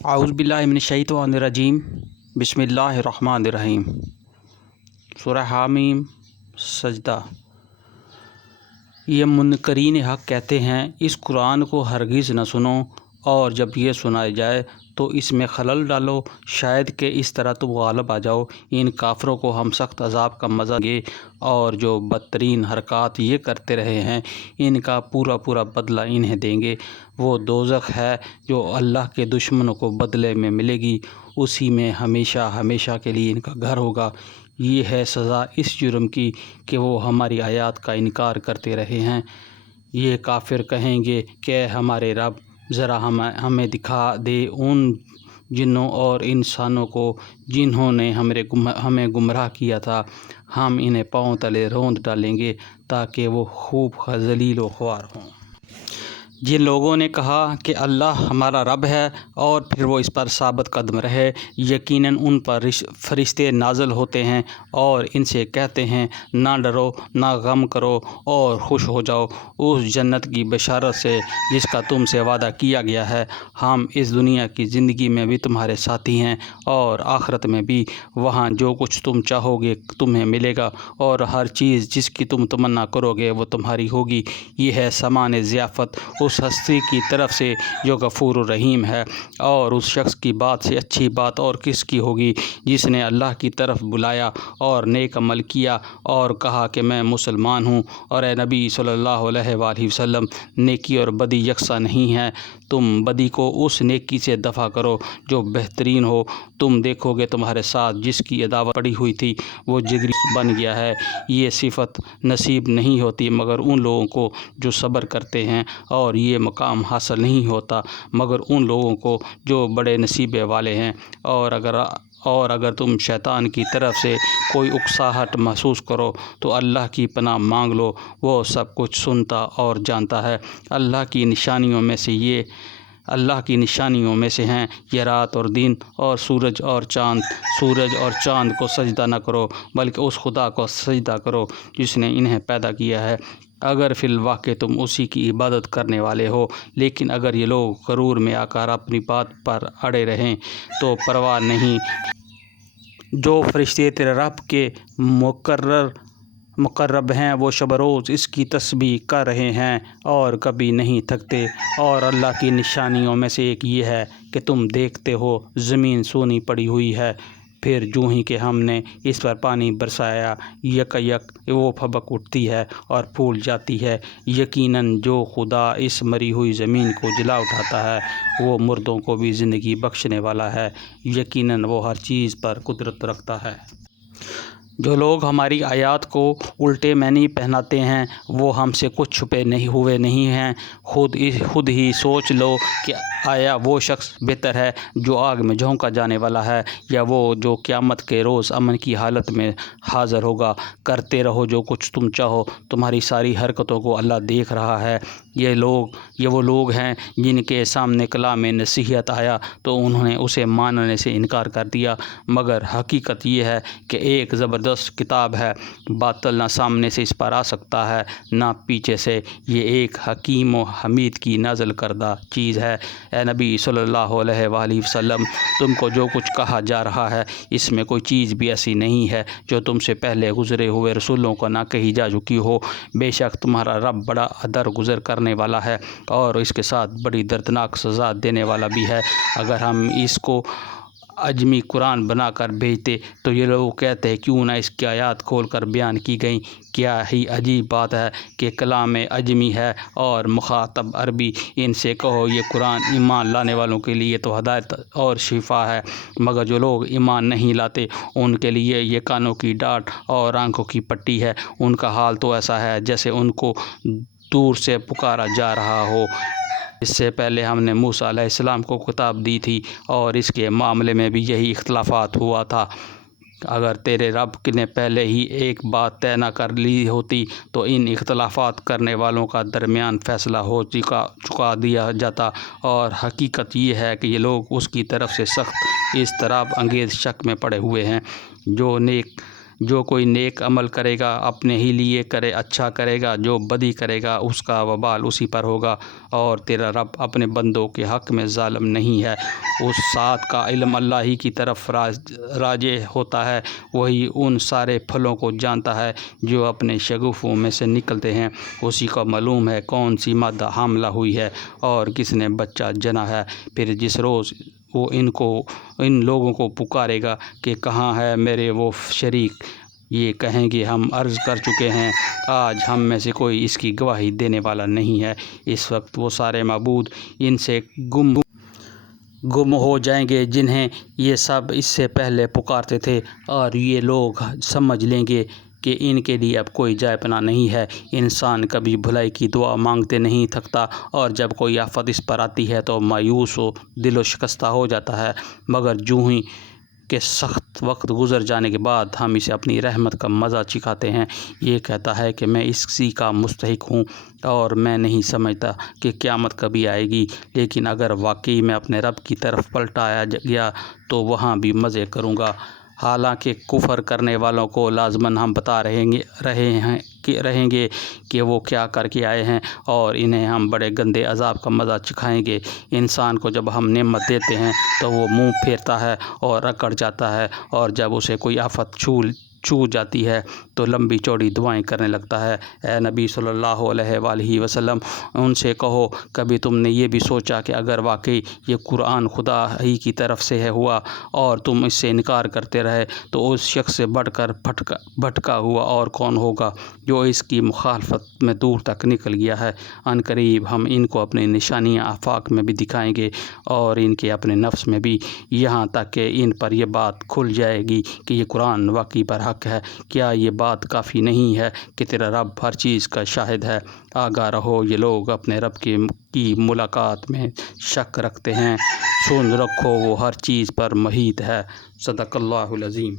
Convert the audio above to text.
اعوذ باللہ من الشیطان الرجیم بسم اللہ الرحمن الرحیم۔ سورہ حامیم سجدہ۔ یہ منکرین حق کہتے ہیں اس قرآن کو ہرگز نہ سنو، اور جب یہ سنایا جائے تو اس میں خلل ڈالو، شاید کہ اس طرح تم غالب آ جاؤ۔ ان کافروں کو ہم سخت عذاب کا مزہ دیں گے، اور جو بدترین حرکات یہ کرتے رہے ہیں ان کا پورا پورا بدلہ انہیں دیں گے۔ وہ دوزخ ہے جو اللہ کے دشمنوں کو بدلے میں ملے گی، اسی میں ہمیشہ ہمیشہ کے لیے ان کا گھر ہوگا۔ یہ ہے سزا اس جرم کی کہ وہ ہماری آیات کا انکار کرتے رہے ہیں۔ یہ کافر کہیں گے کہ ہمارے رب ذرا ہمیں دکھا دے ان جنوں اور انسانوں کو جنہوں نے ہمیں گمراہ کیا تھا، ہم انہیں پاؤں تلے روند ڈالیں گے تاکہ وہ خوب ذلیل و خوار ہوں۔ جن لوگوں نے کہا کہ اللہ ہمارا رب ہے اور پھر وہ اس پر ثابت قدم رہے، یقیناً ان پر فرشتے نازل ہوتے ہیں اور ان سے کہتے ہیں نہ ڈرو نہ غم کرو اور خوش ہو جاؤ اس جنت کی بشارت سے جس کا تم سے وعدہ کیا گیا ہے۔ ہم اس دنیا کی زندگی میں بھی تمہارے ساتھی ہیں اور آخرت میں بھی، وہاں جو کچھ تم چاہو گے تمہیں ملے گا، اور ہر چیز جس کی تم تمنا کرو گے وہ تمہاری ہوگی۔ یہ ہے سامان ضیافت اس ہستی کی طرف سے جو غفور الرحیم ہے، اور اس شخص کی بات سے اچھی بات اور کس کی ہوگی جس نے اللہ کی طرف بلایا اور نیک عمل کیا اور کہا کہ میں مسلمان ہوں۔ اور اے نبی صلی اللہ علیہ وآلہ وسلم، نیکی اور بدی یکساں نہیں ہے، تم بدی کو اس نیکی سے دفع کرو جو بہترین ہو۔ تم دیکھو گے تمہارے ساتھ جس کی عداوت پڑی ہوئی تھی وہ جگری بن گیا ہے۔ یہ صفت نصیب نہیں ہوتی مگر ان لوگوں کو جو صبر کرتے ہیں، اور یہ مقام حاصل نہیں ہوتا مگر ان لوگوں کو جو بڑے نصیبے والے ہیں۔ اور اگر تم شیطان کی طرف سے کوئی اکساہٹ محسوس کرو تو اللہ کی پناہ مانگ لو، وہ سب کچھ سنتا اور جانتا ہے۔ اللہ کی نشانیوں میں سے ہیں یہ رات اور دن، اور سورج اور چاند کو سجدہ نہ کرو بلکہ اس خدا کو سجدہ کرو جس نے انہیں پیدا کیا ہے، اگر فی الواقع تم اسی کی عبادت کرنے والے ہو۔ لیکن اگر یہ لوگ غرور میں آ کر اپنی بات پر اڑے رہیں تو پرواہ نہیں، جو فرشتے تیرے رب کے مقرب ہیں وہ شب روز اس کی تسبیح کر رہے ہیں اور کبھی نہیں تھکتے۔ اور اللہ کی نشانیوں میں سے ایک یہ ہے کہ تم دیکھتے ہو زمین سونی پڑی ہوئی ہے، پھر جوں ہی کہ ہم نے اس پر پانی برسایا یک وہ پھبک اٹھتی ہے اور پھول جاتی ہے۔ یقیناً جو خدا اس مری ہوئی زمین کو جلا اٹھاتا ہے وہ مردوں کو بھی زندگی بخشنے والا ہے، یقیناً وہ ہر چیز پر قدرت رکھتا ہے۔ جو لوگ ہماری آیات کو الٹے معنی پہناتے ہیں وہ ہم سے کچھ چھپے ہوئے نہیں ہیں۔ خود ہی سوچ لو کہ آیا وہ شخص بہتر ہے جو آگ میں جھونکا جانے والا ہے، یا وہ جو قیامت کے روز امن کی حالت میں حاضر ہوگا۔ کرتے رہو جو کچھ تم چاہو، تمہاری ساری حرکتوں کو اللہ دیکھ رہا ہے۔ یہ وہ لوگ ہیں جن کے سامنے کلام نصیحت آیا تو انہوں نے اسے ماننے سے انکار کر دیا، مگر حقیقت یہ ہے کہ ایک زبردست کتاب ہے، باطل نہ سامنے سے اس پر آ سکتا ہے نہ پیچھے سے، یہ ایک حکیم و حمید کی نازل کردہ چیز ہے۔ اے نبی صلی اللہ علیہ وآلہ وسلم، تم کو جو کچھ کہا جا رہا ہے اس میں کوئی چیز بھی ایسی نہیں ہے جو تم سے پہلے گزرے ہوئے رسولوں کو نہ کہی جا چکی ہو۔ بے شک تمہارا رب بڑا درگزر کرنے والا ہے اور اس کے ساتھ بڑی دردناک سزا دینے والا بھی ہے۔ اگر ہم اس کو اعجمی قرآن بنا کر بھیجتے تو یہ لوگ کہتے کیوں نہ اس کی آیات کھول کر بیان کی گئیں۔ کیا ہی عجیب بات ہے کہ کلام اعجمی ہے اور مخاطب عربی۔ ان سے کہو یہ قرآن ایمان لانے والوں کے لیے تو ہدایت اور شفا ہے، مگر جو لوگ ایمان نہیں لاتے ان کے لیے یہ کانوں کی ڈاٹ اور آنکھوں کی پٹی ہے۔ ان کا حال تو ایسا ہے جیسے ان کو دور سے پکارا جا رہا ہو۔ اس سے پہلے ہم نے موسیٰ علیہ السلام کو کتاب دی تھی اور اس کے معاملے میں بھی یہی اختلافات ہوا تھا۔ اگر تیرے رب نے پہلے ہی ایک بات طے نہ کر لی ہوتی تو ان اختلافات کرنے والوں کا درمیان فیصلہ ہو چکا دیا جاتا، اور حقیقت یہ ہے کہ یہ لوگ اس کی طرف سے سخت اضطراب انگیز شک میں پڑے ہوئے ہیں۔ جو کوئی نیک عمل کرے گا اپنے ہی لیے کرے، اچھا کرے گا، جو بدی کرے گا اس کا وبال اسی پر ہوگا، اور تیرا رب اپنے بندوں کے حق میں ظالم نہیں ہے۔ اس ساتھ کا علم اللہ ہی کی طرف راجع ہوتا ہے، وہی ان سارے پھلوں کو جانتا ہے جو اپنے شگوفوں میں سے نکلتے ہیں، اسی کو معلوم ہے کون سی مادہ حاملہ ہوئی ہے اور کس نے بچہ جنا ہے۔ پھر جس روز وہ ان لوگوں کو پکارے گا کہ کہاں ہے میرے وہ شریک، یہ کہیں گے ہم عرض کر چکے ہیں، آج ہم میں سے کوئی اس کی گواہی دینے والا نہیں ہے۔ اس وقت وہ سارے معبود ان سے گم ہو جائیں گے جنہیں یہ سب اس سے پہلے پکارتے تھے، اور یہ لوگ سمجھ لیں گے کہ ان کے لیے اب کوئی جائے پناہ نہیں ہے۔ انسان کبھی بھلائی کی دعا مانگتے نہیں تھکتا، اور جب کوئی آفت اس پر آتی ہے تو مایوس و دل و شکستہ ہو جاتا ہے، مگر جوں ہی کہ سخت وقت گزر جانے کے بعد ہم اسے اپنی رحمت کا مزہ چکھاتے ہیں، یہ کہتا ہے کہ میں اسی کا مستحق ہوں اور میں نہیں سمجھتا کہ قیامت کبھی آئے گی۔ لیکن اگر واقعی میں اپنے رب کی طرف پلٹایا گیا تو وہاں بھی مزے کروں گا۔ حالانکہ کفر کرنے والوں کو لازماً ہم بتا رہیں گے کہ وہ کیا کر کے آئے ہیں، اور انہیں ہم بڑے گندے عذاب کا مزہ چکھائیں گے۔ انسان کو جب ہم نعمت دیتے ہیں تو وہ منہ پھیرتا ہے اور اکڑ جاتا ہے، اور جب اسے کوئی آفت چھو جاتی ہے تو لمبی چوڑی دعائیں کرنے لگتا ہے۔ اے نبی صلی اللہ علیہ وآلہ وسلم، ان سے کہو، کبھی تم نے یہ بھی سوچا کہ اگر واقعی یہ قرآن خدا ہی کی طرف سے ہوا اور تم اس سے انکار کرتے رہے تو اس شخص سے بڑھ کر بھٹکا ہوا اور کون ہوگا جو اس کی مخالفت میں دور تک نکل گیا ہے؟ عن قریب ہم ان کو اپنی نشانیاں آفاق میں بھی دکھائیں گے اور ان کے اپنے نفس میں بھی، یہاں تک کہ ان پر یہ بات کھل جائے گی کہ یہ قرآن واقعی برحق ہے۔ کیا یہ بات کافی نہیں ہے کہ تیرا رب ہر چیز کا شاہد ہے؟ آگاہ رہو، یہ لوگ اپنے رب کی ملاقات میں شک رکھتے ہیں، سن رکھو وہ ہر چیز پر محیط ہے۔ صدق اللہ العظیم۔